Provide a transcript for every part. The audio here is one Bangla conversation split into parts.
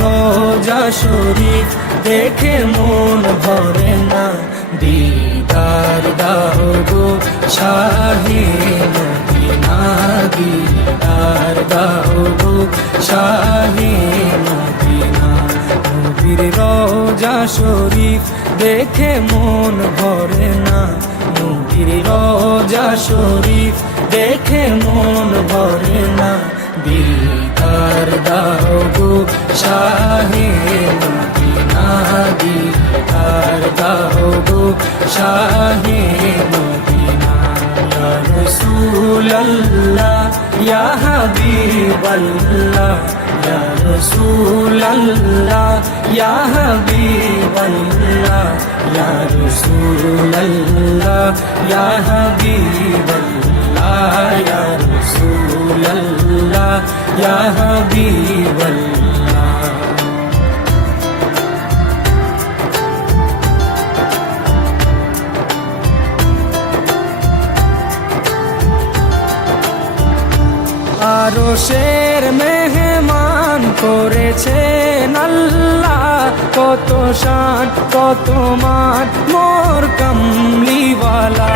রোজা শরীফ দেখে মন ভরে না, দিদার দাও গো শাহে মদিনা, দিদার দাও গো শাহে মদিনা। নবীর রোজা শরীফ দেখে মন ভরে না, নবীর রোজা শরীফ দেখে মন ভরে না, দিদার দাও গো শাহে মদিনা, দিদার দাও গো শাহে মদিনা। ইয়া রাসূলুল্লাহ ইয়া হাবিবাল্লাহ, ইয়া রাসূলুল্লাহ ইয়া হাবিবাল্লাহ, ইয়া রাসূলুল্লাহ ইয়া হাবিবাল্লাহ, ইয়া রাসূলুল্লাহ ইয়া হাবিবাল্লাহ। আরশের মেহমান করেছেন আল্লাহ, কত শান কত মান মোর কামলিওয়ালা।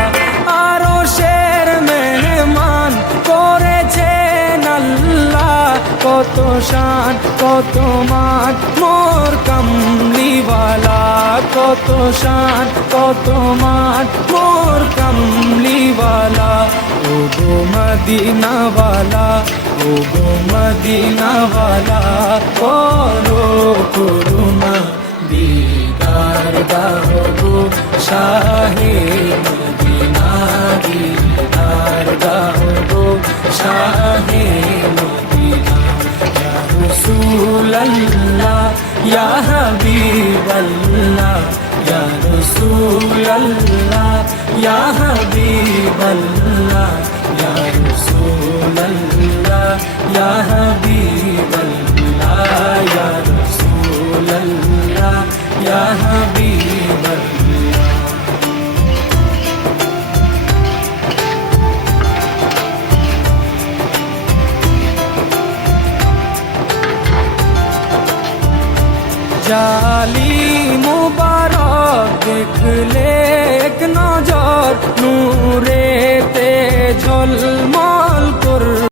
আরশের মেহমান করেছেন আল্লাহ, কত শান কত মান মোর কামলিওয়ালা, কত শান কত মান মোর কামলিওয়ালা। ও গো মদিনাওয়ালা, ও গো মদিনাওয়ালা, করো করুণা, দিদার দাও গো শাহে মদিনা, দিদার দাও গো শাহে মদিনা। ইয়া রাসূলুল্লাহ ইয়া হাবিবাল্লাহ, ইয়া রাসূলুল্লাহ ইয়া হাবিবাল্লাহ, ইয়া রাসূলুল্লাহ ইয়া হাবিবাল্লাহ, ইয়া রাসূলুল্লাহ ইয়া হাবিবাল্লাহ। জালি মুবারক দেখলে এক নজর, নূরেতে ঝলমল